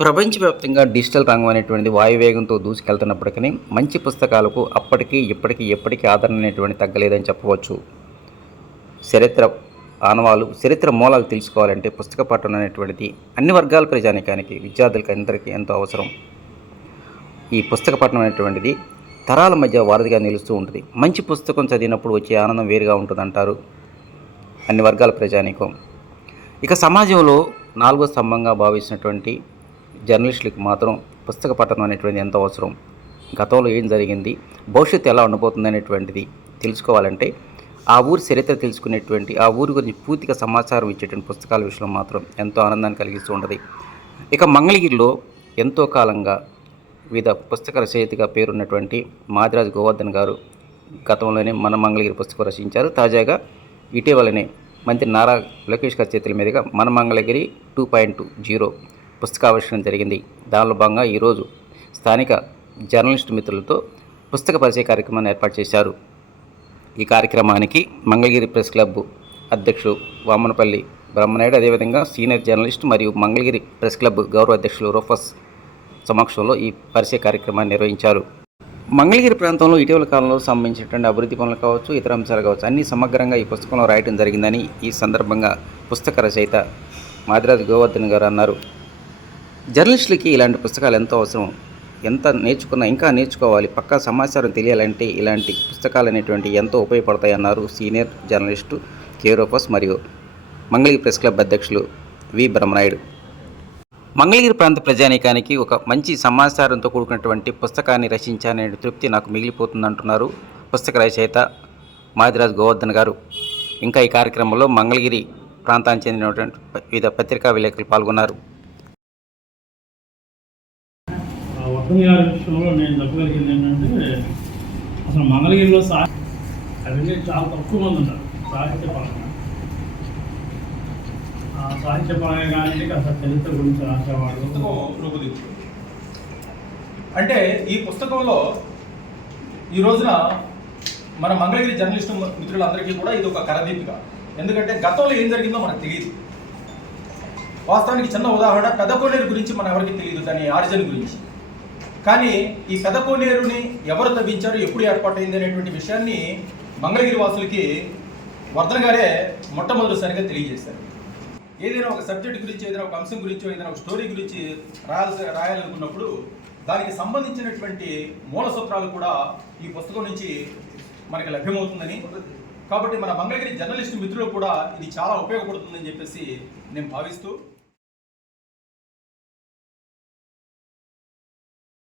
ప్రపంచవ్యాప్తంగా డిజిటల్ రంగం అనేటువంటిది వాయువేగంతో దూసుకెళ్తున్నప్పటికీ మంచి పుస్తకాలకు అప్పటికి ఇప్పటికీ ఎప్పటికీ ఆదరణ అనేటువంటి తగ్గలేదని చెప్పవచ్చు. చరిత్ర ఆనవాలు చరిత్ర మూలాలు తెలుసుకోవాలంటే పుస్తక పఠనం అనేటువంటిది అన్ని వర్గాల ప్రజానికానికి విద్యార్థులకి అందరికీ ఎంతో అవసరం. ఈ పుస్తక పఠనం అనేటువంటిది తరాల మధ్య వారధిగా నిలుస్తూ ఉంటుంది. మంచి పుస్తకం చదివినప్పుడు వచ్చే ఆనందం వేరుగా ఉంటుంది అంటారు అన్ని వర్గాల ప్రజానికం. ఇక సమాజంలో నాలుగో స్తంభంగా భావించినటువంటి జర్నలిస్టులకు మాత్రం పుస్తక పఠనం అనేటువంటిది ఎంత అవసరం? గతంలో ఏం జరిగింది? భవిష్యత్తు ఎలా ఉండబోతుంది అనేటువంటిది తెలుసుకోవాలంటే ఆ ఊరి చరిత్ర తెలుసుకునేటువంటి ఆ ఊరి గురించి పూర్తిగా సమాచారం ఇచ్చేటువంటి పుస్తకాల విషయంలో మాత్రం ఎంతో ఆనందాన్ని కలిగిస్తూ ఉండదు ఇక మంగళగిరిలో ఎంతో కాలంగా వివిధ పుస్తక రచయితగా పేరున్నటువంటి మాదిరాజు గోవర్ధన్ గారు గతంలోనే మన మంగళగిరి పుస్తకం రచించారు. తాజాగా ఇటీవలనే మంత్రి నారా లోకేష్ గారి చేతుల మీదుగా మన Mangalagiri two point two zero పుస్తకావిష్కరణ జరిగింది. దానిలో భాగంగా ఈరోజు స్థానిక జర్నలిస్టు మిత్రులతో పుస్తక పరిచయ కార్యక్రమాన్ని ఏర్పాటు చేశారు. ఈ కార్యక్రమానికి మంగళగిరి ప్రెస్ క్లబ్ అధ్యక్షుడు వామనపల్లి బ్రహ్మనాయుడు అదేవిధంగా సీనియర్ జర్నలిస్ట్ మరియు మంగళగిరి ప్రెస్ క్లబ్ గౌరవ అధ్యక్షులు రోఫస్ సమక్షంలో ఈ పరిచయ కార్యక్రమాన్ని నిర్వహించారు. మంగళగిరి ప్రాంతంలో ఇటీవల కాలంలో సంబంధించినటువంటి అభివృద్ధి పనులు కావచ్చు ఇతర అంశాలు కావచ్చు అన్ని సమగ్రంగా ఈ పుస్తకంలో రాయటం జరిగిందని ఈ సందర్భంగా పుస్తక రచయిత మాదిరాజ్ గోవర్ధన్ గారు అన్నారు. జర్నలిస్టులకి ఇలాంటి పుస్తకాలు ఎంతో అవసరం. ఎంత నేర్చుకున్నా ఇంకా నేర్చుకోవాలి. పక్కా సమాచారం తెలియాలంటే ఇలాంటి పుస్తకాలు అనేటువంటి ఎంతో ఉపయోగపడతాయి అన్నారు సీనియర్ జర్నలిస్టు కేరోపస్ మరియు మంగళగిరి ప్రెస్ క్లబ్ అధ్యక్షులు వి. బ్రహ్మనాయుడు. మంగళగిరి ప్రాంత ప్రజానీకానికి ఒక మంచి సమాచారంతో కూడుకున్నటువంటి పుస్తకాన్ని రచించాలనే తృప్తి నాకు మిగిలిపోతుందంటున్నారు పుస్తక రచయిత మాదిరాజ్ గోవర్ధన్ గారు. ఇంకా ఈ కార్యక్రమంలో మంగళగిరి ప్రాంతానికి చెందినటువంటి వివిధ పత్రికా విలేకరులు పాల్గొన్నారు. ఆ గారి విషయంలో నేను చెప్పగలిగింది ఏంటంటే అసలు మంగళగిరిలో సాహిత్య అది చాలా తక్కువ మంది ఉన్నారు సాహిత్య పరంగా సాహిత్య పరంగా కానీ అసలు చరిత్ర గురించి రాసేవాడు పుస్తకం రూపుదిద్దు. అంటే ఈ పుస్తకంలో ఈ రోజున మన మంగళగిరి జర్నలిస్టు మిత్రులందరికీ కూడా ఇది ఒక కరదీపిక. ఎందుకంటే గతంలో ఏం జరిగిందో మనకు తెలియదు వాస్తవానికి చిన్న ఉదాహరణ పెద్ద గురించి మనం ఎవరికి తెలియదు దాని ఆరిజిన్ గురించి. కానీ ఈ పెదకోనేరుని ఎవరు తవ్వించారు ఎప్పుడు ఏర్పాటైంది అనేటువంటి విషయాన్ని మంగళగిరి వాసులకి వర్ధన్ గారే మొట్టమొదటిసారిగా తెలియజేశారు. ఏదైనా ఒక సబ్జెక్ట్ గురించి ఏదైనా ఒక అంశం గురించి ఏదైనా ఒక స్టోరీ గురించి రాయాల్సి రాయాలనుకున్నప్పుడు దానికి సంబంధించినటువంటి మూల సూత్రాలు కూడా ఈ పుస్తకం నుంచి మనకి లభ్యమవుతుందని. కాబట్టి మన మంగళగిరి జర్నలిస్ట్ మిత్రులు కూడా ఇది చాలా ఉపయోగపడుతుందని చెప్పేసి నేను భావిస్తూ